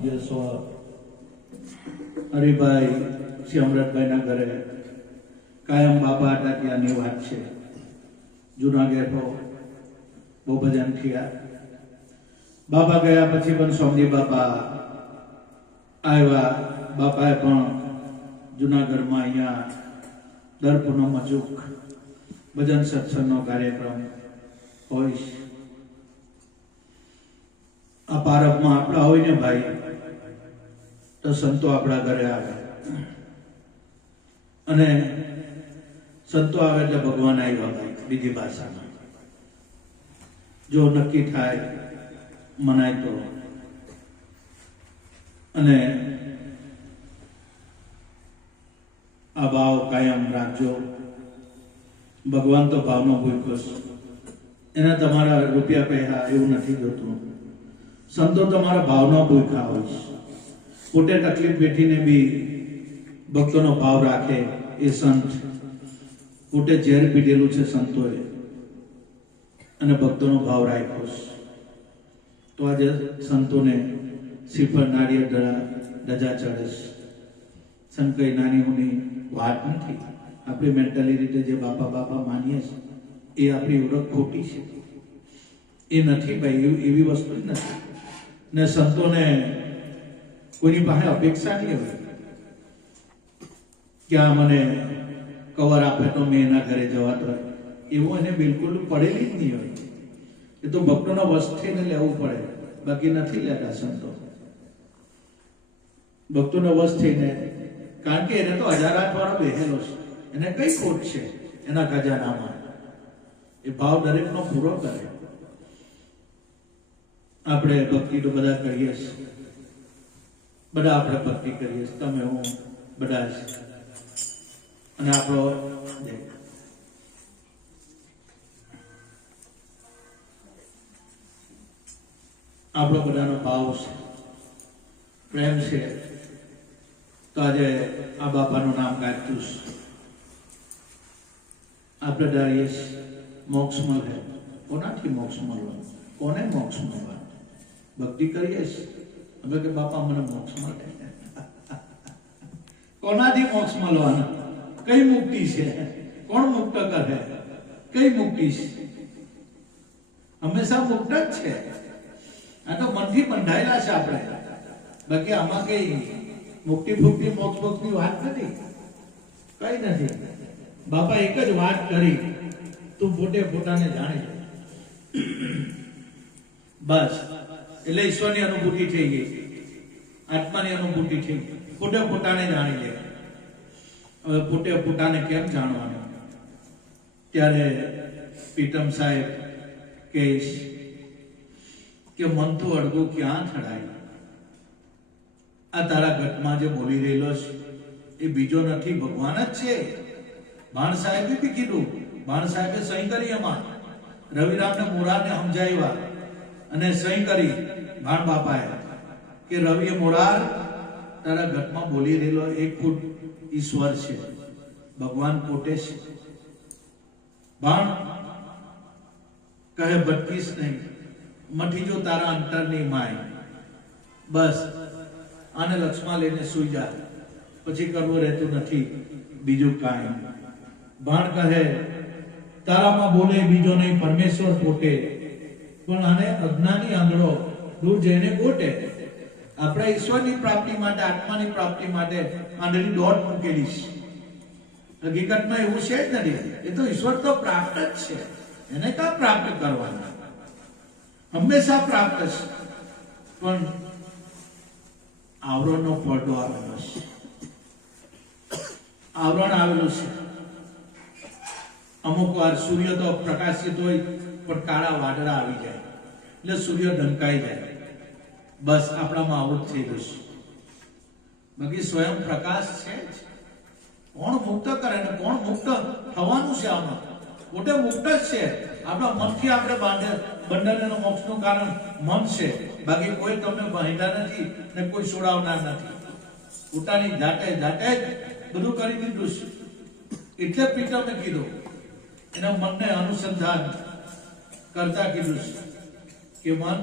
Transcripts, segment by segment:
પૂજ્ય સ્વ હરિભાઈ શ્રી અમૃતભાઈના ઘરે કાયમ બાપા અટાટિયાની વાત છે. જૂના ગેટો બહુ ભજન થયા. બાપા ગયા પછી પણ સ્વામી બાપા આવ્યા. બાપાએ પણ જૂનાગઢમાં અહીંયા દર પૂનમ અચૂક ભજન સત્સંગનો કાર્યક્રમ હોય. આ પારબમાં આપણા હોય ને ભાઈ, તો સંતો આપણા ઘરે આવે અને સંતો આવે એટલે ભગવાન આવ્યા ભાઈ. બીજી ભાષામાં જો નક્કી થાય મનાય તો. અને આ ભાવ કાયમ રાખજો. ભગવાન તો ભાવનો ભૂખ્યો છે, એના તમારા રૂપિયા પૈસા એવું નથી જોતું. સંતો તમારા ભાવના ભૂખ્યા હોય છે. પોતે તકલીફ બેઠીને બી ભક્તોનો ભાવ રાખે એ સંત. પોતે ઝેર પીધેલું છે સંતોએ અને ભક્તોનો ભાવ રાખ્યો છે. તો આજે સંતોને શ્રીફળ નારિયેળ ધજા ચડે છે. સંકઈ નાની હોની વાત નથી. આપણી મેન્ટલી રીતે જે બાપા બાપા માનીએ છીએ એ આપણી ઓળખ ખોટી છે. એ નથી ભાઈ, એવી વસ્તુ જ નથી. ને સંતોને કોઈની પાસે અપેક્ષા નહીં હોય કે આ મને કવર આપે તો મેં એના ઘરે જવાતો હોય, એવું એને બિલકુલ પડેલી જ નહીં હોય. એ તો ભક્તોના વશ થઈને લેવું પડે, બાકી નથી લેતા સંતો. ભક્તોનો વશ થઈને, કારણ કે એને તો 1008 વાળો બેહેલો છે. એને કઈ ખોટ છે એના ખજાનામાં? એ ભાવ દરેકનો પૂરો કરે. આપણે ભક્તિ તો બધા કરીએ છીએ, બધા આપણે ભક્તિ કરીએ છીએ, તમે હું બધા જ. અને આપણો બધાનો ભાવ છે, પ્રેમ છે. તો આજે આ બાપાનું નામ ગાજતું છે. આપણે ડાળીએ મોક્ષ મળે. કોનાથી મોક્ષ મળવાનું? કોને મોક્ષ મળવાનું? ભક્તિ કરીએ છીએ અમે કે બાપા મને મોક્ષ મળે. કોનાથી મોક્ષ મળવાનો? કઈ મુક્તિ છે? કોણ મુક્ત કરે? કઈ મુક્તિ છે? હંમેશા મુક્ત જ છે. આ તો મનથી બંધાયેલા છે આપણે. બાકી આમાં કઈ મુક્તિ ફુક્તિ મોક્ષ મોક્ષની વાત નથી, કઈ નથી. બાપા એક જ વાત કરી, તું પોતે પોતાને જાણે બસ. એટલે ઈશ્વરની અનુભૂતિ થઈ ગઈ, આત્માની અનુભૂતિ થઈ ગઈ. પોતે પોતાને જાણી લે. હવે પોતે પોતાને કેમ જાણવાનું? ત્યારે પીતમ સાહેબ કહે કે મન તો અડગું ક્યાં થડાય? આ તારા ઘટમાં જે બોલી રહેલો છે એ બીજો નથી, ભગવાન જ છે. ભાણ સાહેબે બી કીધું, ભાણ સાહેબે સહી કરી એમાં. રવિરામને મોરારને સમજાવ્યા અને સહી કરી ભાણ બાપાએ કે રવિ મોરાર, તારા ઘટમાં બોલી રહેલો એક ફૂટ ઈશ્વર છે, ભગવાન પોતે છે. ભાણ કહે ભટકીશ નહીં, મઠી જો તારા અંતરની માય. બસ આને લક્ષમાં લઈને સુઈ જા, પછી કરવું રહેતું નથી બીજું કાંઈ. ભાણ કહે તારામાં બોલે બીજો નહીં, પરમેશ્વર પોતે. પણ આને અજ્ઞાની આંધળો દૂર જઈને ગોટે. આપણે ઈશ્વરની પ્રાપ્તિ માટે, આત્માની પ્રાપ્તિ માટે આંધળી દોડ મૂકેલી છે. હકીકતમાં એવું છે જ નથી. એ તો ઈશ્વર તો પ્રાપ્ત જ છે. એને કાં પ્રાપ્ત કરવાના? હંમેશા પ્રાપ્ત છે. પણ આવરણનો પડદો આવેલો છે. આવરણ આવેલું છે. અમુક વાર સૂર્ય તો પ્રકાશિત હોય પણ કાળા વાદળા આવી જાય એટલે સૂર્ય ઢંકાઈ જાય. બસ આપણામાં આવું જ થઈ ગયું છે. બાકી સ્વયં પ્રકાશ છે જ. કોણ મુક્ત કરે ને કોણ મુક્ત થવાનું છે? આમાં પોતે મુક્ત જ છે. આપણા મનથી આપણે બંધન મોક્ષનું કારણ મન છે. બાકી કોઈ તમને બાંધ્યા નથી ને કોઈ છોડાવનાર નથી. પોતાની જાતે જ બધું કરી દીધું છે. એટલે પિતામે કીધું, એના મનને અનુસંધાન કરતા કીધું છે કે મન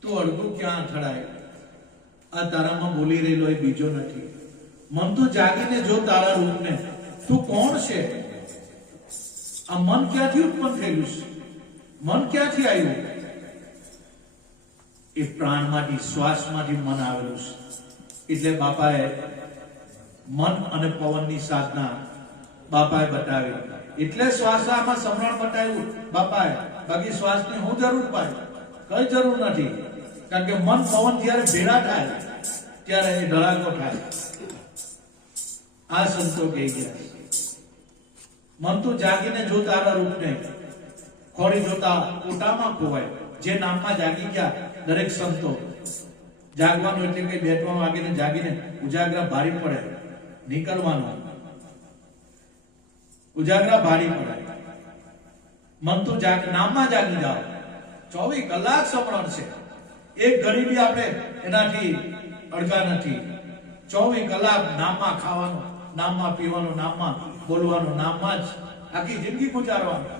તું અડધું ક્યાં અથડાય? આ તારામાં બોલી રહેલો એ બીજો નથી. મન તું જાગીને જો તારા રૂપને, તું કોણ છે? આ મન ક્યાંથી ઉત્પન્ન થયેલું છે? મન ક્યાંથી આવ્યું? એ પ્રાણમાંથી, શ્વાસમાંથી મન આવેલું છે. એટલે બાપાએ મન અને પવનની સાધના બાપાએ બતાવી. એટલે શ્વાસામાં સમરણ બતાવ્યું બાપાએ. બાકી શ્વાસની હું જરૂર પાય? કઈ જરૂર નથી. કારણ કે મન પવન જ્યારે ભેળા થાય ત્યારે એ ધડાકો થાય. આ સંતો કહી ગયા, મન તું જાગીને જો તારા રૂપને, ખોડી જોતા ઓટામાં ખોવાય. જે નામમાં જાગી ગયા દરેક સંતો, જાગવાનું એટલે કઈ બેઠવાનું આગીને જાગીને ઉજાગરા ભારી પડે, નીકળવાનું ઉજાગરા ભારી પડે. મન તું જાગ, નામમાં જાગી જાઓ. 24 કલાક સમરણ છે. એક ઘડી બી આપણે એનાથી અડગા નથી. 24 કલાક નામમાં ખાવાનું, નામમાં પીવાનું, નામમાં બોલવાનું, નામમાં જ આખી જિંદગી ગુજારવાનું.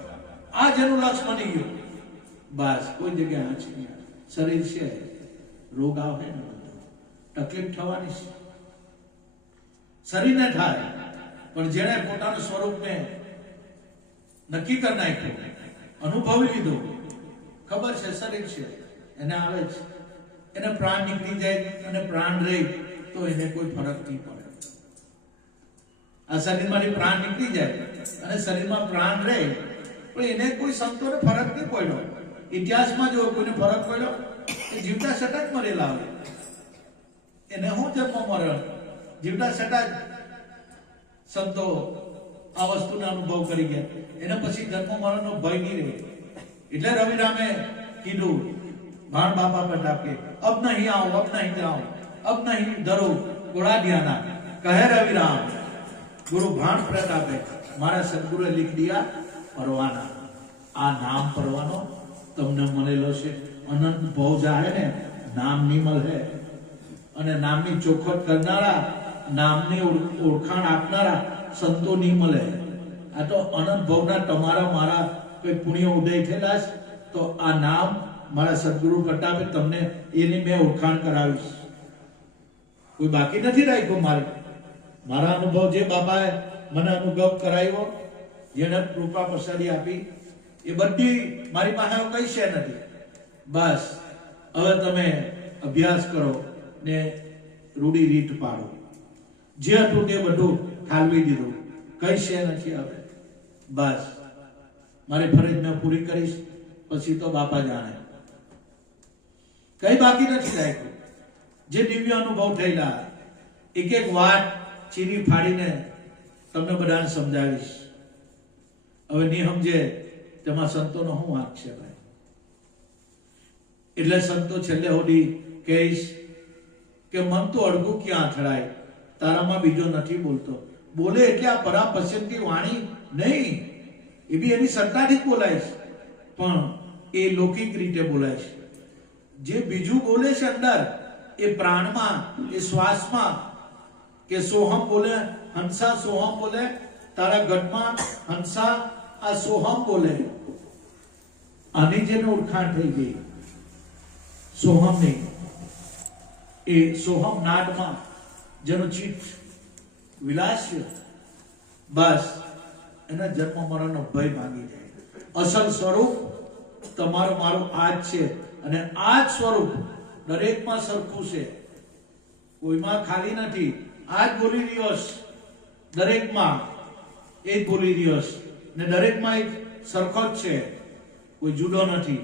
આ જેનું લક્ષ્ય બની ગયું. બસ કોઈ જગ્યાએ આંચકી શરીર છે, રોગ આવે ને તકલીફ થવાની છે. શરીરને થાય, પણ જેણે પોતાનું સ્વરૂપને નક્કી કરી નાખ્યું, અનુભવી લીધું, ખબર છે શરીર છે, એને આવે છે, એને પ્રાણ નીકળી જાય અને પ્રાણ રહે તો એને કોઈ ફરક નહીં પડે. આ શરીરમાંથી પ્રાણ નીકળી જાય અને શરીરમાં પ્રાણ રહે પણ એને કોઈ સંતોને ફરક નહીં પડ્યો. ઇતિહાસમાં જો કોઈને ફરક પડ્યો એ જીવતા સટા જ મરેલા આવે. એને હું જન્મ મરણ જીવતા સટા જ સંતો આ વસ્તુનો અનુભવ કરી ગયા. એને પછી જન્મ મરણનો ભય નહીં રહે. એટલે રવિરામે કીધું ભાણ બાપા પ્રતાપ કે અબ નહીં આવો, અબ નહીં જાઓ, અબ નહીં ધરો ઘોડા ધ્યાના, કહે રવિરામ. ગુરુ ભાણ પ્રતાપે મારા સદગુરુએ લીખ દિયા પરવાના. આ નામ પરવાનો તમને મળેલો છે. અનંત ભાવ જાહે ને નામ ની મળે. અને નામની ચોખવટ કરનારા, નામની ઓળખાણ આપનારા સંતો નહીં મળે. આ તો અનંત ભાવના તમારા મારા કોઈ પુણ્ય ઉદય થયેલા છે તો આ નામ મારા સદગુરુ પ્રતાપે તમને એની મેં ઓળખાણ કરાવીશ. કોઈ બાકી નથી રાખ્યું. મારા અનુભવ જે બાપાએ મને અનુભવ કરાવ્યો, જેને કૃપા પ્રસાદી આપી, એ બધી મારી પાસે કઈ છે નથી. બસ હવે તમે અભ્યાસ કરો ને રૂઢી રીત પાડો. જે હતું તે બધું ઠાલવી દીધું, કઈ છે નથી. હવે બસ મારી ફરજ મેં પૂરી કરીશ, પછી તો બાપા જાણે. કઈ બાકી નથી રાખ્યું. જે દિવ્ય અનુભવ થયેલા એક એક વાત ચીરી ફાડીને તમને બધાને સમજાવીશ. હવે નહીં સમજે તેમાં સંતોનો શું વાંક છે ભાઈ? એટલે સંતો છેલ્લે સુધી કહીશ કે મન તો અડગું ક્યાં અથડાય, તારામાં બીજો નથી બોલતો. બોલે એટલે આ પરા પશ્ચિમથી વાણી નહીં, એ બી એની સત્તાથી જ બોલાય છે, પણ એ લૌકિક રીતે બોલાય છે. જે બીજું બોલે છે અંદર, એ પ્રાણમાં, એ શ્વાસમાં, કે સોહમ બોલે, હંસા સોહમ બોલે, તારા ગઢમાં હંસા આ સોહમ બોલે. આની જેને ઓળખાણ થઈ ગઈ સોહમ ની. એ સોહમ નાદમાં જેનો ચિત્ત વિલાસ્ય, બસ એના જન્મ મરણનો ભય ભાંગી જાય. અસલ સ્વરૂપ તમારું મારું આજ છે, અને આ જ સ્વરૂપ દરેકમાં સરખું છે. કોઈમાં ખાલી નથી. આ જ બોલી રહ્યો છે દરેકમાં, એ જ બોલી રહ્યો છે, ને દરેકમાં એક સરખો જ છે, કોઈ જુદો નથી.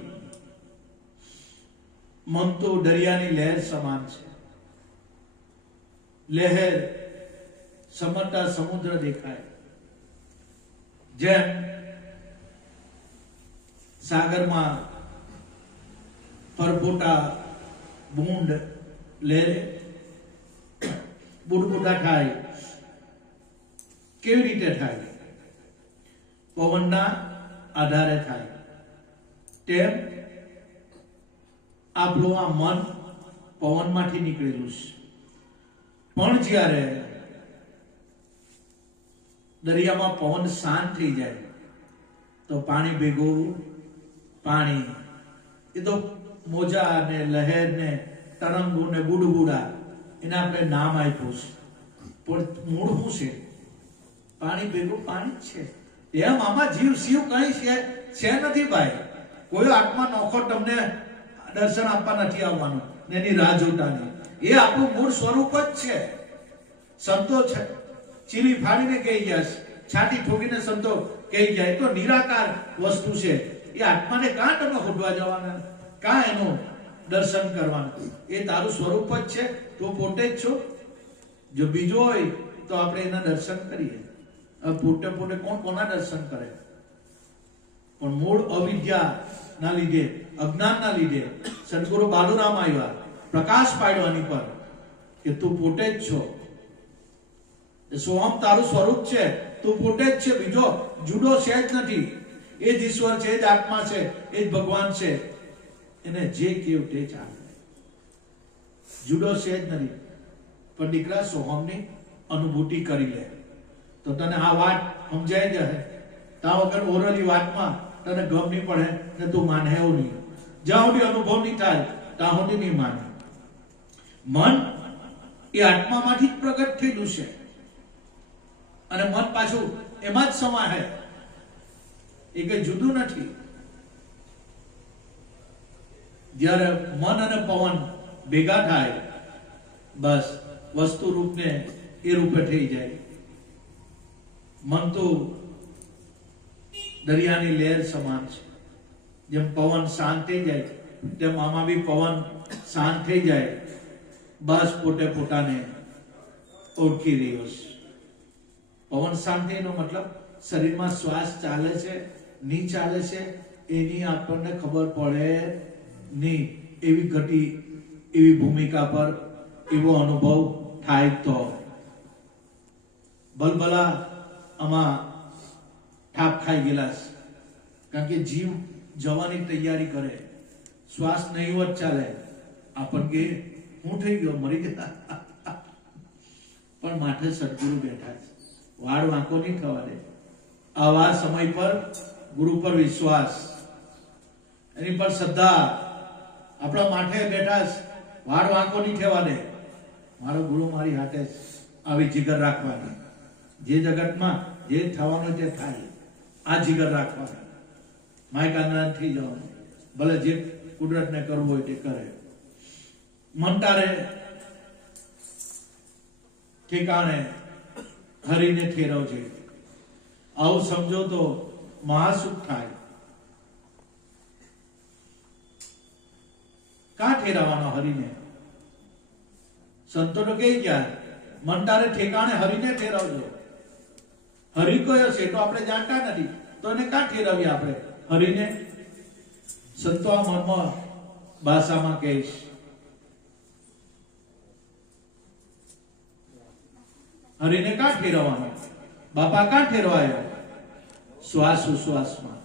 મન તો દરિયાની લહેર સમાન છે. લહેર સમરતા સમુદ્ર દેખાય. જેમ સાગરમાં પરપોટા બૂંદ લહેરે બુડબુડા થાય. કેવી રીતે થાય? પવનના આધારે થાય. તેમ આપણું આ મન પવનમાંથી નીકળેલું છે. પણ જ્યારે દરિયામાં પવન શાંત થઈ જાય તો પાણી ભેગું, પાણી એ તો મોજા ને લહેર ને તરંગો ને બુડબુડા એને આપણે નામ આપ્યું છે, પણ મૂળ શું છે? પાણી ભેગું પાણી જ છે. એમ આમાં જીવ શિવ કઈ છે નથી ભાઈ. કોઈ આત્મા નોખો તમને દર્શન આપવા નથી આવવાનું, એની રાહ જોતા નહીં. એ આપણું મૂળ સ્વરૂપ જ છે. સંતો છે ચીરી ફાડીને કહી ગયા, છાતી ઠોકીને સંતો કહી જાય તો નિરાકાર વસ્તુ છે. એ આત્માને કાં તમે ખોટવા જવાના, કાં એનું દર્શન કરવાનું? એ તારું સ્વરૂપ જ છે, તો પોતે જ છો. જો બીજો હોય તો આપણે એના દર્શન કરીએ. પોતે કોણ કોના દર્શન કરે? પણ મૂળ અવિદ્યા ના લીધે, અજ્ઞાન ના લીધે સદગુરુ બાલુરામ આવ્યા, પ્રકાશ પાડ્યો આની પર કે તું પોતે જ છો. સોહમ તારું સ્વરૂપ છે, તું પોતે જ છે, બીજો જુદો છે જ નથી. એ જ ઈશ્વર છે, એ જ આત્મા છે, એ જ ભગવાન છે. એને જે કેવ તે ચાલે, જુદો છે જ નથી. પણ દીકરા સોહમની અનુભૂતિ કરી લે તો તને આ વાત સમજાઈ જાય. તા વગર ઓરલી વાતમાં તને ગમ નહીં પડે ને તું માને એવું નહીં. જ્યાં સુધી અનુભવ નહીં થાય ત્યાં સુધી નહીં માને. મન એ આત્મામાંથી જ પ્રગટ થયેલું છે અને મન પાછું એમાં જ સમાય, એ કઈ જુદું નથી. જ્યારે મન અને પવન ભેગા થાય બસ વસ્તુ રૂપને એ રૂપે થઈ જાય. મન તો દરિયાની લહેર સમાન છે. જેમ પવન શાંત થઈ જાય તેમ આમાં બી પવન શાંત થઈ જાય. બસ પોતે પોતાને ઓળખી રહ્યો છે. પવન શાંતિનો મતલબ શરીરમાં શ્વાસ ચાલે છે નહીં ચાલે છે એની આપણને ખબર પડે નહીં. એવી ગતિ, એવી ભૂમિકા પર એવો અનુભવ થાય તો બલબલા આમાં ઠાપ ખાઈ ગયેલા છે. કારણ કે જીવ જવાની તૈયારી કરે, શ્વાસ નહીવત ચાલે. આપણને હું થઈ ગયો, મરી ગયા. પણ માથે સદગુરુ બેઠા છે, વાળ વાંકો નહીં થવા દે. આવા સમય પર ગુરુ પર વિશ્વાસ, એની પર શ્રદ્ધા. આપણા માથે બેઠા છે, વાળ વાંકો નહીં થવા દે. મારો ગુરુ મારી હાથે આવી જીગર રાખવાની. જે જગતમાં જે થવાનું તે થાય, આ જીગર રાખવાની. માયકાના થઈ જવાનું, ભલે જે કુદરતને કરવું હોય તે કરે. મંતારે ઠેકાણે હરીને ઠેરવજે. આવું સમજો તો મહાસુખ થાય. કાં ઠેરાવાનો હરીને? સંતો તો કહી ગયા મંતારે ઠેકાણે હરીને ઠેરવજો. હરી કયો છે તો આપણે જાણતા નથી, તો એને કાં ઠેરવીએ આપણે હરીને? સંતો આ મર્મ ભાષામાં કહીશ. હરીને કાં ઠેરવવાનો? બાપા કાં ઠેરવાયો? શ્વાસ ઉશ્વાસમાં.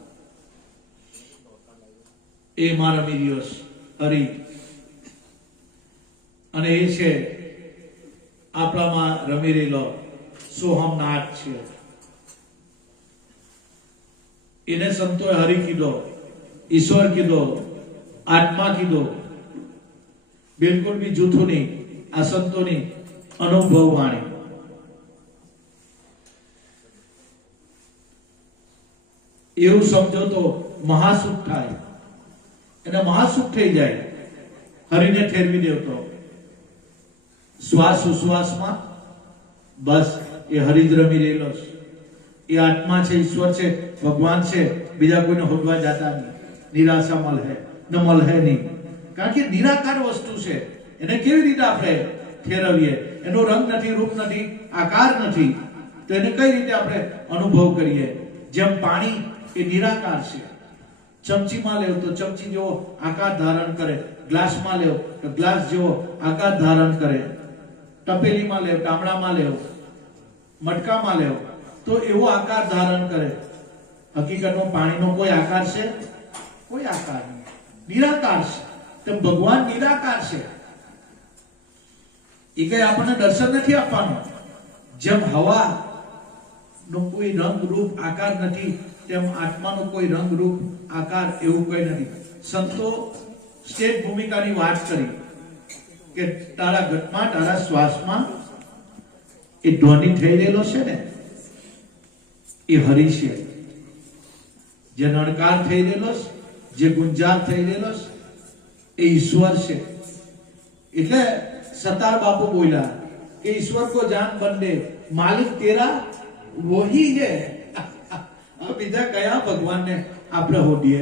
એ માં રમી રહ્યો છે હરી, અને એ છે આપણામાં રમી રહેલો સોહમનાથ છે. એને સંતોએ હરી કીધો, ઈશ્વર કીધો, આત્મા કીધો. બિલકુલ બી જૂઠું નહીં. આ સંતોની અનુભવ વાણી. એવું સમજો તો મહાસુખ થાય. એને મહાસુખ થઈ જાય હરીને ઠેરવી દેવ તો. શ્વાસ ઉશ્વાસમાં બસ એ હરી જ રમી રહેલો છે. એ આત્મા છે, ઈશ્વર છે, ભગવાન છે. બીજા કોઈને હોદવા જાતા નહીં. નિરાશા મળે ન મળે નહીં. કારણ કે નિરાકાર વસ્તુ છે. એને કેવી રીતે આપણે ઠેરવીએ? એનો રંગ નથી, રૂપ નથી, આકાર નથી, તો એને કઈ રીતે આપણે અનુભવ કરીએ? જેમ પાણી એ નિરાકાર છે. ચમચીમાં લેવ તો ચમચી જેવો આકાર ધારણ કરે, ગ્લાસમાં લેવ તો ગ્લાસ જેવો આકાર ધારણ કરે, તપેલીમાં લેવ, તાંબડામાં લેવ, મટકામાં લેવ તો એવો આકાર ધારણ કરે. હકીકતમાં પાણીનો કોઈ આકાર છે? કોઈ આકાર નહીં, નિરાકાર છે. તેમ ભગવાન નિરાકાર છે. એ કઈ આપણને દર્શન નથી આપવાનો. જેમ હવા નો કોઈ રંગ રૂપ આકાર નથી, તેમ આત્માનો કોઈ રંગ રૂપ આકાર એવું કઈ નથી. સંતો સ્ટેટ ભૂમિકાની વાત કરી. કે તારા ઘટમાં તારા શ્વાસમાં એ ધ્વનિ થઈ રહેલો છે ને એ હરિ છે, જે નણકાર થઈ રહેલો છે, જે ગુંજાર થઈ રહેલો છે એ ઈશ્વર છે. એટલે સતાર બાપુ બોલ્યા કે ઈશ્વર को जान बन दे, मालिक तेरा वही है. બીજા કયા ભગવાનને આપણે હોડીએ?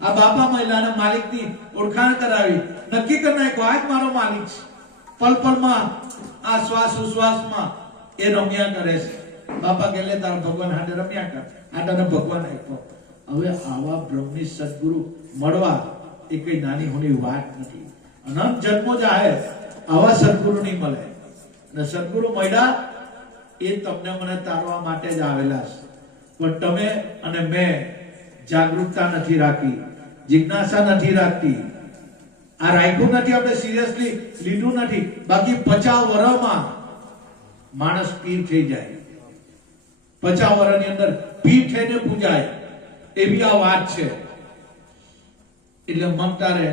આ બાપા મહિલાના માલિકની ઓળખાણ કરાવી, નક્કી કરી નાખ્યો આ જ મારો માલિક છે. પલ પલમાં આ શ્વાસ ઉશ્વાસમાં એ રમ્યા કરે છે. બાપા કહે તારા ભગવાન હાથે રમ્યા કર, આ તને ભગવાન આપ્યો. હવે આવા બ્રહ્મી સદગુરુ મળવા એ કઈ નાની હોની વાત નથી. અનંત જન્મો જાહેર આવા સદગુરુ નહીં મળે. અને સદગુરુ મળ્યા એ તમને મને તારવા માટે જ આવેલા છે. પણ તમે અને મેં જાગૃતતા નથી રાખી, જિજ્ઞાસા નથી રાખતી. આ રાખ્યું નથી, આપણે સિરિયસલી લીધું નથી. બાકી 50 વર્ષમાં માણસ પીર થઈ જાય, 50 વર્ષની અંદર પીર થઈને પૂજાય એવી આ વાત છે. એટલે મમતા રે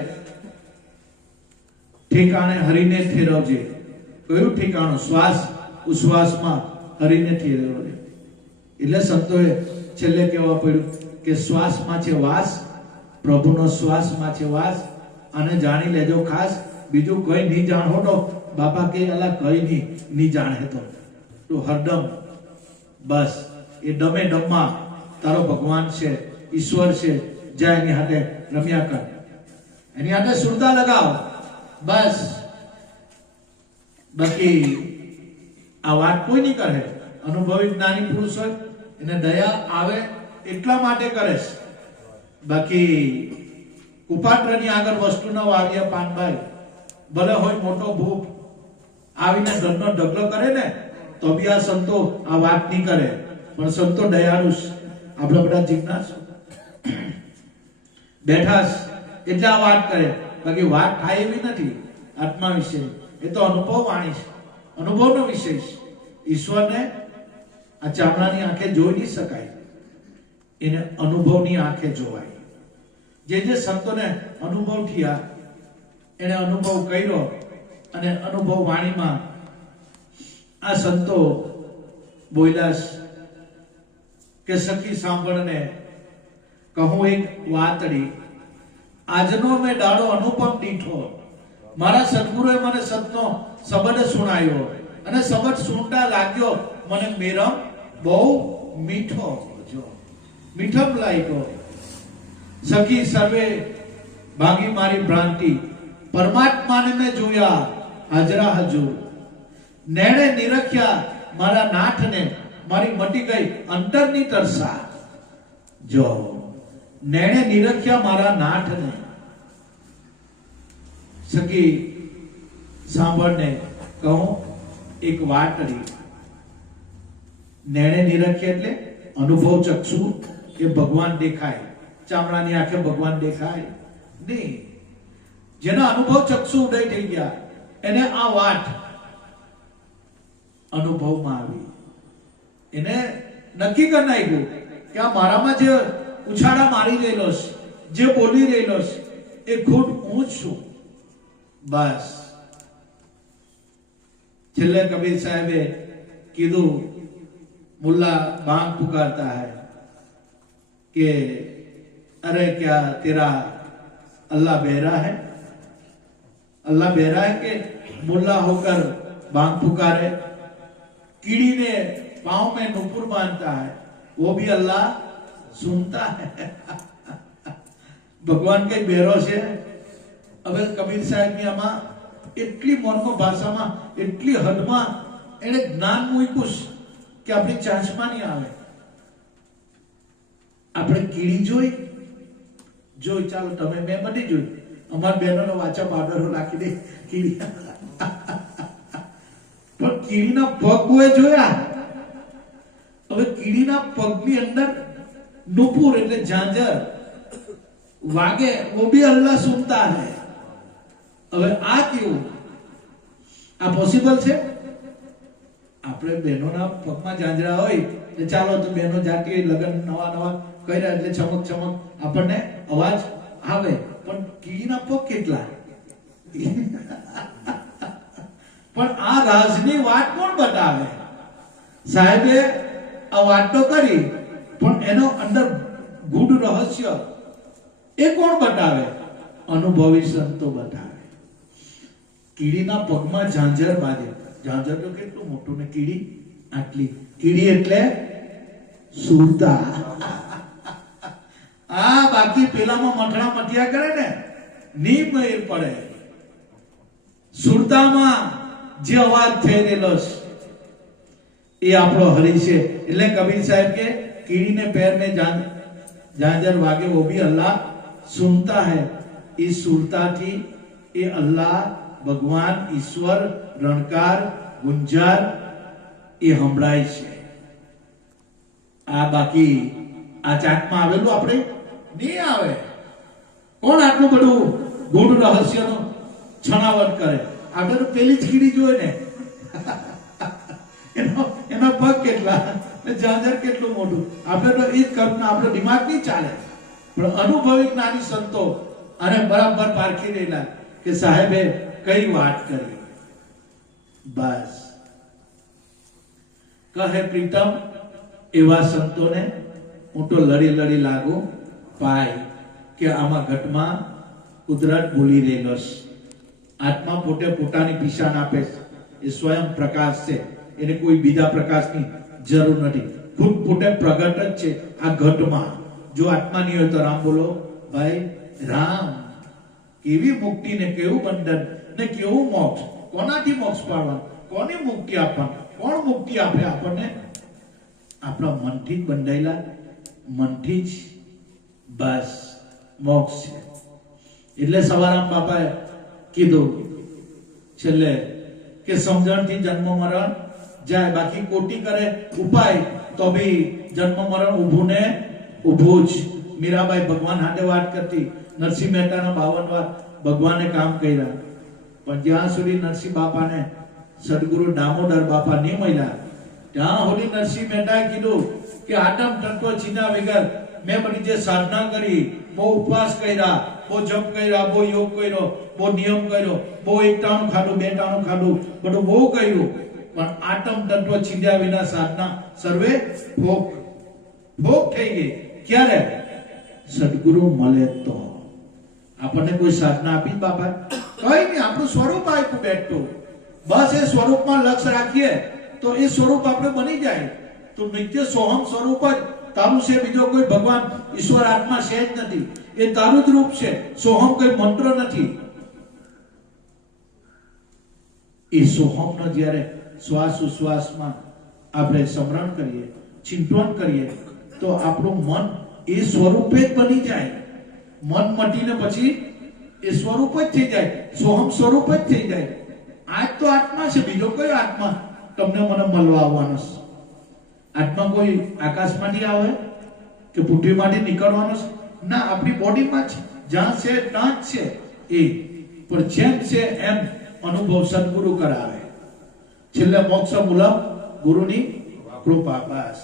ઠેકાણે હરીને ઠેરવજે. કયું ઠેકાણું? શ્વાસ ઉશ્વાસમાં હરીને ઠેરવજે. એટલે સંતોએ છેલ્લે કહેવા પડ્યું કે શ્વાસમાં છે વાસ, પ્રભુનો શ્વાસમાં છે વાસ. અને જાણી લેજો ખાસ, બીજું કઈ નહીં જાણો તો બાપા કે અલા કઈ નહીં જાણે તો હરદમ બસ એ ડમે ડમમાં તારો ભગવાન છે, ઈશ્વર છે, જા એની હાથે રમ્યા કર, એની હાથે સુરતા લગાવ બસ. બાકી આ વાત કોઈ નહીં કરે. અનુભવી જ્ઞાની પુરુષ હોય એને દયા આવે એટલા માટે કરે છે. બાકી કુપાત્રની આગળ વસ્તુ ન વાવ્યા પાનભાઈ, ભલે હોય મોટો ભૂપ આવીને ઘરનો ઢગલો કરે ને તો બી આ સંતો આ વાત નહીં કરે. પણ સંતો દયાળુ છે, આપણે બધા જિજ્ઞાસુ બેઠા એટલે આ વાત કરે. બાકી વાત થાય એવી નથી. આત્મા વિશે એ તો અનુભવ વાણી છે, અનુભવનો વિષય છે. ઈશ્વરને આ ચામડાની આંખે જોઈ નહીં શકાય, એને અનુભવની આંખે જોવાય. જે સંતોને અનુભવ થયા એને અનુભવ કર્યો અને અનુભવ વાણીમાં આ સંતો બોલ્યા કે સખી સાંભળને કહું એક વાતડી, આજનો મેં દાડો અનુપમ દીઠો. મારા સદગુરુએ મને સતનો શબ્દ સુણાયો અને શબ્દ સુનતા લાગ્યો મને મેરમ બહુ મીઠો, જો મીઠમ લાગ્યો. સખી સર્વે ભાગી મારી ભ્રાંતિ, પરમાત્માને મેં જોયા હાજરા હજુર. નેણે નિરખ્યા મારા નાથને, મારી મટી ગઈ અંતરની તરસા. જો નેણે નિરખ્યા મારા નાથને. સખી સાંભળને કહું એક વાતડી. નેણે નિરખ્યા એટલે અનુભવ ચક્ષુ એ ભગવાન દેખાય, ચામડાની આંખે ભગવાન દેખાય નહીં. જેના અનુભવ ચક્ષુ ઉદય થઈ ગયા એને આ વાત અનુભવમાં આવી. એને નક્કી કરી નાખ્યું કે આ મારામાં જે ઉછાળા મારી રહેલો છે, જે બોલી રહેલો છે એ ખુદ હું જ છું. બસ છેલ્લે કબીર સાહેબે કીધું, मुल्ला बांग पुकारता है कि अरे क्या तेरा अल्लाह बहरा है? अल्लाह बहरा है कि मुल्ला होकर बांग पुकारे? कीड़ी ने पांव में नुपुर बांधता है, वो भी अल्लाह सुनता है. भगवान के बेरो से હવે કબીર સાહેબની આમાં એટલી મોનકો ભાષામાં એટલી હદમાં એને જ્ઞાન મૂક્યું કે આપણી ચાંચમાં નહીં આવે. આપણે કીડી જોઈ ચાલો તમે મેં બધી જોઈ, અમારા બહેનોનો વાચા પાવડરો રાખી દે કીડી, પણ કીડીના પગ કોઈ જોયા? હવે કીડીના પગની અંદર નુપુર એટલે ઝાંઝર વાગે, वो भी अल्लाह सुनता है. હવે આ કેવું? આ પોસિબલ છે? આપણે બહેનોના પગમાં ઝાંઝરા હોય એટલે ચાલો તો બહેનો જાતી હોય લગન નવા કર્યા એટલે ચમક આપણને અવાજ આવે, પણ કીડીના પગ કેટલા? પણ આ રાજની વાત કોણ બતાવે? સાહેબે આ વાત તો કરી, પણ એનો અંદર ગૂઢ રહસ્ય એ કોણ બતાવે? અનુભવી સંતો બતાવે. કીડીના પગમાં ઝાંઝર બાંધે. ઝાંઝર તો કેટલું મોટું ને કીડી આટલી. કીડી એટલે સુરતા. આ બાકી પેલામાં મઠડા મઠિયા કરે ને ની મેર પડે. સુરતામાં જે અવાજ થઈ રહેલો એ આપણો હરી છે. એટલે કબીર સાહેબ કે कीड़ी ने पैर में झांझर वागे वो भी अल्लाह सुनता है. इस सुरता थी ये अल्लाह भगवान ईश्वर रणकार गुंजार એ સંભળાય છે. આ બાકી આ ચાટમાં આવેલું આપણે નહીં આવે. કોણ આટલું બધું ગૂઢ રહસ્યનો છણાવટ કરે? આપણે તો પેલી જ કીડી જોઈએ ને એનો પગ કેટલા, ઝાંઝર કેટલું મોટું. આપણે તો એ જ કલ્પના, આપણો દિમાગ નહીં ચાલે. પણ અનુભવી જ્ઞાની સંતો અને બરાબર પારખી રહેલા કે સાહેબે કઈ વાત કરી. બસ કહે પ્રીતમ એવા સંતોને હું તો લડી લડી લાગુ પાય કે આમાં ઘટમાં કુદરત ભૂલી રહેલો છે. આત્મા પોતે પોતાની દિશા આપે છે. એ સ્વયં પ્રકાશ છે, એને કોઈ બીજા પ્રકાશની જરૂર નથી. ખુદ પોતે પ્રગટ જ છે આ ઘટમાં. જો આત્મા નહીં હોય તો રામ બોલો ભાઈ રામ. કેવી મુક્તિ ને કેવું બંધન ને કેવું મોક્ષ. કોનાથી મોક્ષ પાડવાનું? કોની મુક્તિ આપવાની? કોણ મુક્તિ આપે આપણને? આપણા મનથી જ બંધાયેલા, મનથી જ બસ મોક્ષ છે. એટલે સવારામ બાપાએ કીધું છેલ્લે કે સમજણથી જન્મ મરણ જાય, બાકી કોટી કરે ઉપાય તો બી જન્મ મરણ ઊભું ને ઊભું જ. મીરાબાઈ ભગવાન હાથે વાત કરતી. નરસિંહ મહેતાના 52 વાર ભગવાને કામ કર્યા, પણ જ્યાં સુધી નરસિંહ બાપાને સદગુરુ દામોદર બાપા નહીં મળ્યા ત્યાં સુધી નરસિંહ મહેતાએ કીધું કે આટમ તત્વ ચીના વગર મેં બધી જે સાધના કરી, બહુ ઉપવાસ કર્યા, બહુ જપ કર્યા, બહુ યોગ કર્યો, બહુ નિયમ કર્યો, બહુ એક ટાણું ખાધું, બે ટાણું ખાધું, બધું બહુ કર્યું, પણ આટમ તત્વ ચીંધ્યા વિના સાધના સર્વે ભોગ ભોગ થઈ ગઈ. ક્યારે? સદગુરુ મળે તો. આપણને કોઈ સાધના આપી બાપા? કઈ નહીં, આપણું સ્વરૂપ આપ્યું બેઠું. બસ એ સ્વરૂપમાં લક્ષ્ય રાખીએ તો એ સ્વરૂપ આપણે બની જાય. તો નિત્ય સોહમ સ્વરૂપ જ તારું છે, બીજો કોઈ ભગવાન ઈશ્વર આત્મા છે જ નથી. એ તારું જ રૂપ છે. સોહમ કોઈ મંત્ર નથી. એ સોહમનો જ્યારે શ્વાસ ઉશ્વાસમાં આપણે સ્મરણ કરીએ, ચિંતન કરીએ તો આપણું મન એ સ્વરૂપે જ બની જાય. મન મટીને પછી એ સ્વરૂપ જ થઈ જાય, સોહમ સ્વરૂપ જ થઈ જાય. આજ તો આત્મા છે, બીજો કોઈ આત્મા તમને મને મળવા આવવાનો છે? આત્મા કોઈ આકાશમાંથી આવે કે પૃથ્વીમાંથી નીકળવાનો છે? ના, આપણી બોડીમાં છે. જ્યાં છે ત્યાં જ છે. એ પણ જેમ છે એમ અનુભવ સદગુરુ કરાવે. છેલ્લે મોક્ષ મૂલમ ગુરુની કૃપા. બસ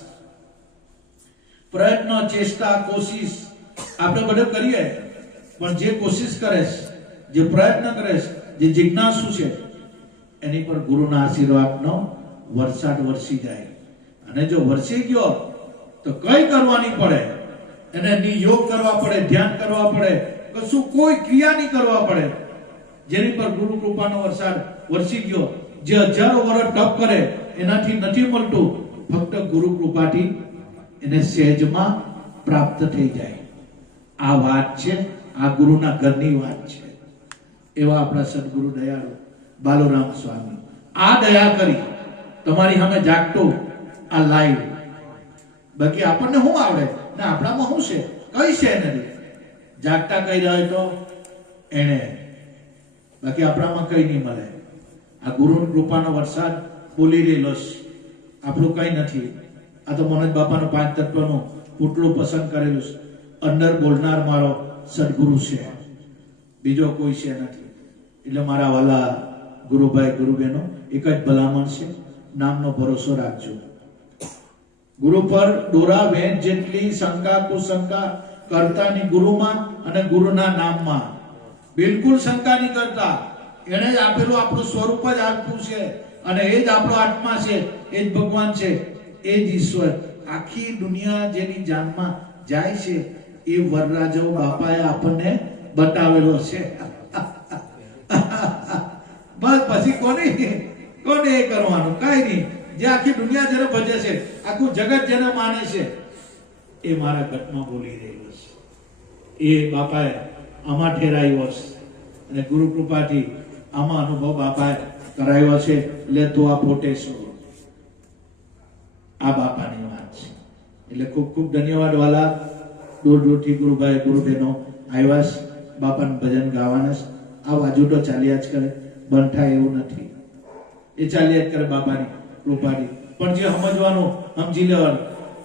પ્રયત્ન, ચેષ્ટા, કોશિશ આપણે બધે કરીએ, પણ જે કોશિશ કરે છે, જે પ્રયત્ન કરે છે, જે જિજ્ઞાસુ છે, એની પર ગુરુના આશીર્વાદનો વરસાદ વરસી જાય. અને જો વરસી ગયો તો કઈ કરવાની પડે? એને યોગ કરવા પડે, ધ્યાન કરવા પડે, કશું કોઈ ક્રિયા નહીં કરવા પડે. જેની પર ગુરુ કૃપાનો વરસાદ વરસી ગયો, જે હજારો વર્ષ તપ કરે એનાથી નથી મળતું, ફક્ત ગુરુ કૃપાથી એને સહેજમાં પ્રાપ્ત થઈ જાય. આ વાત છે, આ ગુરુના ઘરની વાત છે. એવા આપણા સદગુરુ દયાળુ બાલુરામ સ્વામી આ દયા કરી તમારી સામે જાગતો આ લાઈવ. બાકી આપણને શું આવડે ને આપણામાં શું છે? કઈ છે નથી. જાગતા કહી રહ્યા તો એને, બાકી આપણામાં કઈ નહીં મળે. આ ગુરુ કૃપાનો વરસાદ બોલી રહેલો છે. આપણું કઈ નથી. આ તો મનોજ બાપાનો 5 તત્વનું પુટલું પસંદ કરેલું છે. અંદર બોલનાર મારો સદગુરુ છે, બીજો કોઈ છે નથી. એટલે મારા વાલા ગુરુભાઈ ગુરુબેનો એક જ ભલામણ છે, નામનો ભરોસો રાખજો. ગુરુ પર દોરા વેચ જેટલી શંકા કુશંકા કરતાની ગુરુમાં અને ગુરુના નામમાં. બિલકુલ શંકા નહીં કરતા. એને જ આપેલું આપણું સ્વરૂપ જ આપ્યું છે અને એ જ આપણો આત્મા છે, એ જ ભગવાન છે, એ જ ઈશ્વર. આખી દુનિયા જેની જાનમાં જાય છે એ વરરાજો બાપાએ આપણને બતાવેલો છે. બસ પછી કોને એ કરવાનું? કઈ નહીં. જે આખી દુનિયા જેને ભજે છે, આખું જગત જેને માને છે, એ મારા ઘટમાં બોલી રહેલો છે. એ બાપાએ આમાં ઠેરાયો છે અને ગુરુ કૃપાથી આમાં અનુભવ બાપાએ કરાયો છે. એટલે તો આ પોતે છું. આ બાપાની વાત છે. એટલે ખૂબ ખૂબ ધન્યવાદ વાલા. દૂર દૂરથી ગુરુભાઈ ગુરુબહેનો આવ્યા છે, બાપાનું ભજન ગાવાના છે. આ બાજુ તો ચાલ્યા જ કરે, બંધ થાય એવું નથી. એ ચાલ્યા જ કરે બાપાની કૃપાથી. પણ જે સમજવાનું સમજી લેવાનું,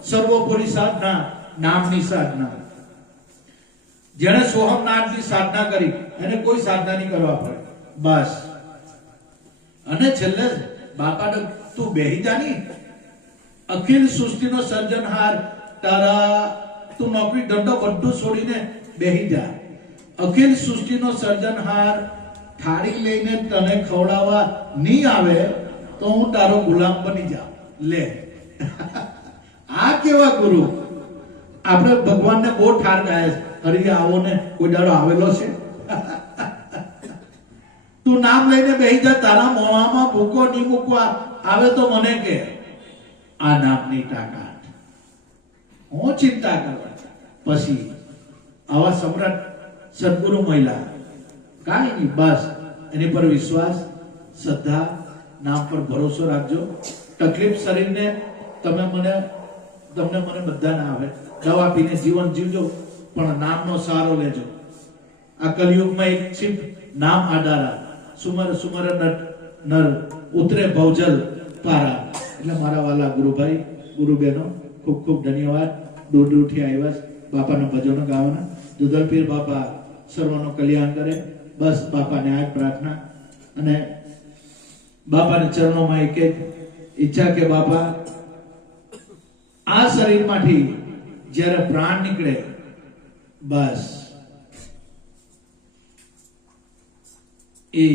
સર્વોપરી સાધના નામની સાધના. જેને સોહમનાથની સાધના કરી એને કોઈ સાધના નહીં કરવા પડે. બસ. અને છેલ્લે બાપાને તું બેહી જાની, અખિલ સૃષ્ટિનો સર્જનહાર, તારા તું નોકરી ધંધો બધું છોડીને બેહી જા. અખિલ સૃષ્ટિનો સર્જનહાર થાળી લઈને તને ખવડાવવા નહીં આવે તો હું તારો ગુલામ બની જાઉં. લે આ કેવા ગુરુ! આપણે ભગવાનને બહુ ઠાર ગાય છે, હરી આવો ને કોઈ દાડો આવેલો છે? તું નામ લઈને બેહી જા, તારા મોઢામાં ભૂકો નહીં મૂકવા આવે તો મને કે. આ નામની તાકાત. હું ચિંતા કરવા પછી આવા સમ્રાટ સદગુરુ મહિલા કાંઈ નહીં. બસ એની પર વિશ્વાસ, શ્રદ્ધા, નામ પર ભરોસો રાખજો. તકલીફ શરીરને તમને મને બધાને આવે. દવા પીને જીવન જીવજો, પણ નામનો સહારો લેજો. આ કલિયુગમાં એક સિંહ નામ આધારા, સુમર સુમર નર ઉતરે ભવજલ પારા. એટલે મારા વાલા ગુરુભાઈ ગુરુબહેનો ખૂબ ખૂબ ધન્યવાદ. દૂર દૂરથી આવ્યા બાપાના ભજનો ગાવાના. દુધલપીર બાપા સર્વનું કલ્યાણ કરે. બસ બાપાને આ પ્રાર્થના. અને બાપાના ચરણોમાં એક જ ઈચ્છા કે બાપા આ શરીરમાંથી જ્યારે પ્રાણ નીકળે, બસ એ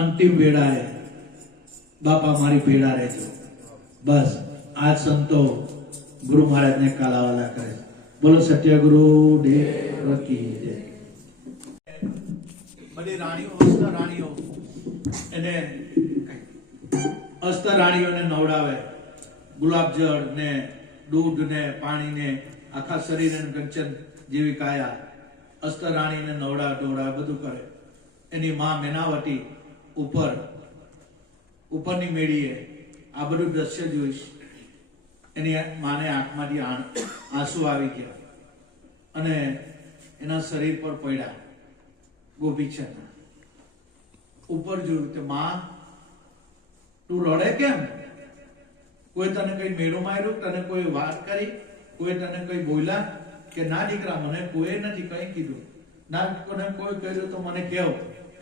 અંતિમ વેળાએ બાપા મારી ભેળા રહેજો. બસ આ સંતો ગુરુ મહારાજને કાલાવાલા કરે. બોલો સત્ય ગુરુ દેવ કી જય. બધી રાણીઓ, અસ્ત રાણીઓ એને અસ્ત રાણીઓને નવડાવે. ગુલાબજળ ને દૂધ ને પાણી ને આખા શરીર કંચન જેવી કાયા. અસ્ત રાણીને નવડાવે બધું કરે. એની માં મેનાવતી ઉપરની મેળીએ આ બધું દ્રશ્ય જોઈશ. એની માને આંખમાંથી આંસુ આવી ગયા અને એના શરીર પર પડ્યા. ગોપીચંદ ઉપર જોયું તો માં તું રડે કેમ? કોઈ તને કઈ મેળો માર્યું? તને કોઈ વાત કરી? કોઈ તને કઈ બોલ્યા? કે ના દીકરા, મને કોઈ નથી કઈ કીધું. ના કોને કોઈ કહ્યું તો મને કહો,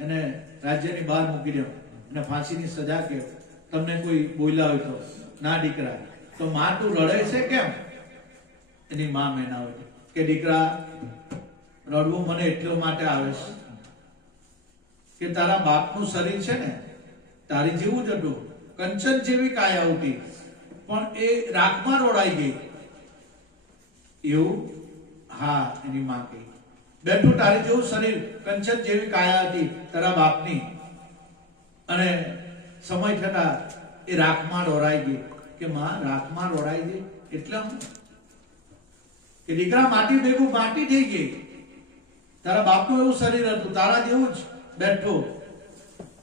એને રાજ્યની બહાર મૂકી દો અને ફાંસીની સજા કહો. તમને કોઈ બોલ્યા હોય તો. ના દીકરા, તો માં તું રડે છે કેમ? એની માં મેનાવતી કે દીકરા, રડવું મને એટલા માટે આવે છે કે તારા બાપનું શરીર છે ને તારી જેવું જ હતું. કંચન જેવી કાયા હતી, પણ એ રાખમાં રોડાઈ ગઈ. એવું? હા, એની માં કહી. બેઠું તારી જેવું શરીર, કંચન જેવી કાયા હતી તારા બાપની, અને સમય થતા એ રાખમાં દોરાઈ ગઈ. કે માં રાખમાં દોરાઈ ગઈ એટલે કે દીકરા માટી ભેગું માટી થઈ ગઈ. તારા બાપનું એવું શરીર હતું, તારા જેવું જ બેઠું,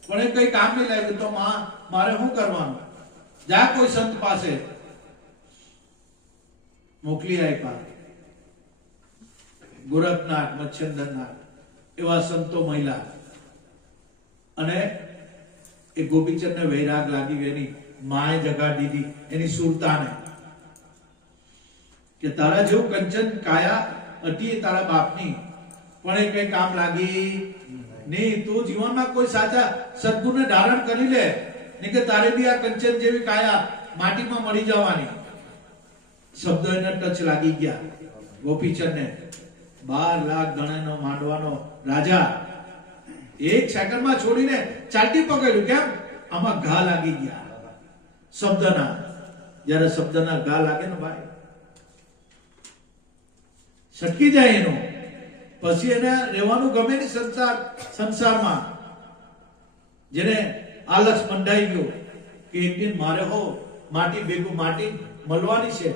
પણ એ કઈ કામ નહીં લાગ્યું. તો માં મારે શું કરવાનું? જા કોઈ સંત પાસે. મોકલી આપ્યા ગોરખનાથ, મચ્છંદરનાથ એવા સંતો મહિલા. અને એ ગોપીચંદને વૈરાગ લાગી ગઈ. એની માએ જગાડી દીધી એની સુરતાને કે તારા જેવું કંચન કાયા હતી તારા બાપની, પણ એ કઈ કામ લાગી નહીં. તું જીવનમાં કોઈ સાચા સદગુણને ધારણ કરી લે, નહીં કે તારે બી આ કંચન જેવી કાયા માટીમાં મળી જવાની. શબ્દો એને ટચ લાગી ગયા ગોપીચંદને. 12 લાખ ગણેનો માંડવાનો રાજા, એક સેકન્ડમાં છોડીને ચાલતી પકડ્યું. કેમ? આમાં ઘા લાગી ગયા શબ્દના. જ્યારે શબ્દના ઘા લાગે ને ભાઈ, સટકી જાય એનો. પછી એને રહેવાનું ગમે નહીં સંસારમાં. જેને આલસ બંધાઈ ગયો કે એક દિન મારે હો માટી ભેગું માટી મળવાની છે,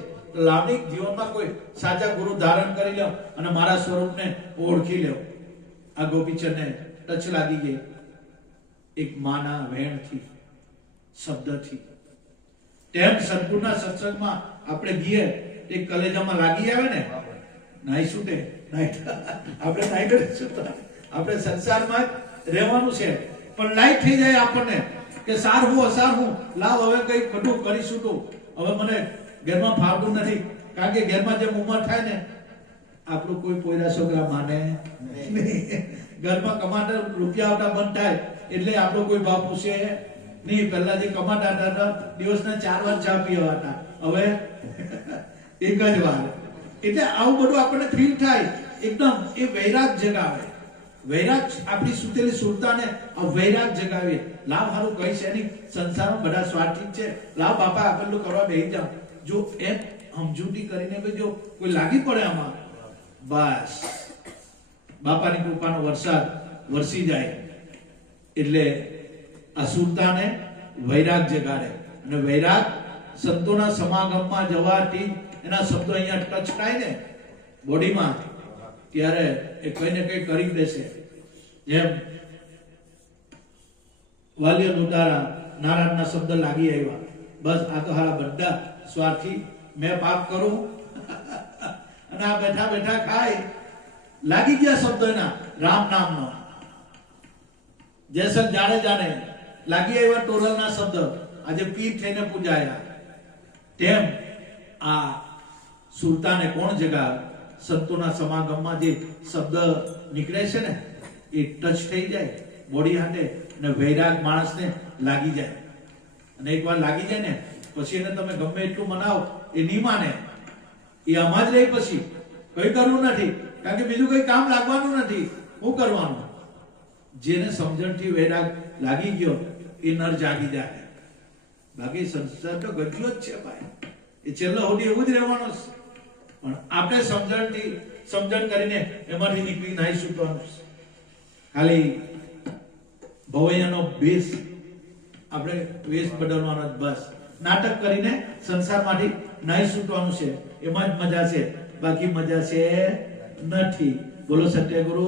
લાવણિક જીવનમાં કોઈ સાચા ગુરુ ધારણ કરી લો અને મારા સ્વરૂપને ઓળખી લો. આ ગોપીચંદને ટચ લાગી ગઈ એક માના વેણથી, શબ્દથી. તેમ સદગુરુના સત્સંગમાં આપણે ગઈએ એક કલેજામાં લાગી આવે ને, નાઈ છૂટે. આપણે નાઈ નથી છૂટતા. આપણે સંસારમાં જ રહેવાનું છે, પણ લાઈટ થઈ જાય આપણને કે સાર હું અસાર હું, લાવ હવે કઈ બધું કરીશું. તો હવે મને ઘરમાં ફાવતું નથી, કારણ કે ઘરમાં જેમ ઉંમર થાય ને આપણું કોઈ પોયરા છોકરા માને નહીં. ઘરમાં કમાતા રૂપિયા આવતા બંધ થાય એટલે આપણો કોઈ બાપ પૂછે નહીં. પહેલા જે કમાતા હતા દિવસના 4 વાર ચા પીવા હતા, હવે એક જ વાર. એટલે આવું બધું આપણને ફીલ થાય એકદમ. એ વૈરાગ જગાવે. વૈરાગ આપણી સુતેલી સુરતાને વૈરાગ જગાવીએ. લાવ હારું કઈ છે નહીં, સંસારમાં બધા સ્વાર્થી છે, લાવ બાપા આટલું કરવા બેસી જાવ. જો એમ સમજૂતી કરીને જો કોઈ લાગી પડે આમાં, બસ બાપાની કૃપાનો વરસાદ વરસી જાય. એટલે આ સુરતાને વૈરાગ જગાડે. અને વૈરાગ સંતોના સમાગમમાં જવાથી એના શબ્દો અહીંયા ટચ થાય ને બોડીમાં, ત્યારે એ કઈ ને કઈ કરી દેશે. જેમ વાલિયા ઉતારા નારાજના શબ્દ લાગી આવ્યા, બસ આ તો હારા બધા સ્વાર્થી, મેં પાપ કરું અને આ બેઠા બેઠા ખાય. લાગી ગયા શબ્દો એના રામ નામનો. જેસલ જાડેજાને લાગી આવ્યા ટોરલના શબ્દ, આજે પીર થઈને પૂજાયા. તેમ આ સુરતાને કોણ જગાવે? સંતોના સમાગમમાં જે શબ્દ નીકળે છે ને એ ટચ થઈ જાય બોડી હાથે, અને વૈરાગ માણસને લાગી જાય. અને એકવાર લાગી જાય ને પછી એને તમે ગમે એટલું મનાવો એ નહીં માને. એ આમાં જ રહી, પછી કઈ કરવું નથી, કારણ કે બીજું કઈ કામ લાગવાનું નથી. શું કરવાનું? જેને સમજણથી વૈરાગ લાગી ગયો એ નર જાગી જાય. બાકી સંસાર તો ગજ્યો જ છે ભાઈ, એ છેલ્લો સુધી એવું જ રહેવાનું છે. પણ આપણે સમજણ કરીને એમાંથી નીકળી નાઈ છૂટવાનું છે. ખાલી ભવૈયાનો વેશ આપણે વેશ બદલવાનો, બસ નાટક કરીને સંસારમાંથી નાઈ છૂટવાનું છે. એમાં જ મજા છે, બાકી મજા છે નથી. બોલો સત્યગુરુ.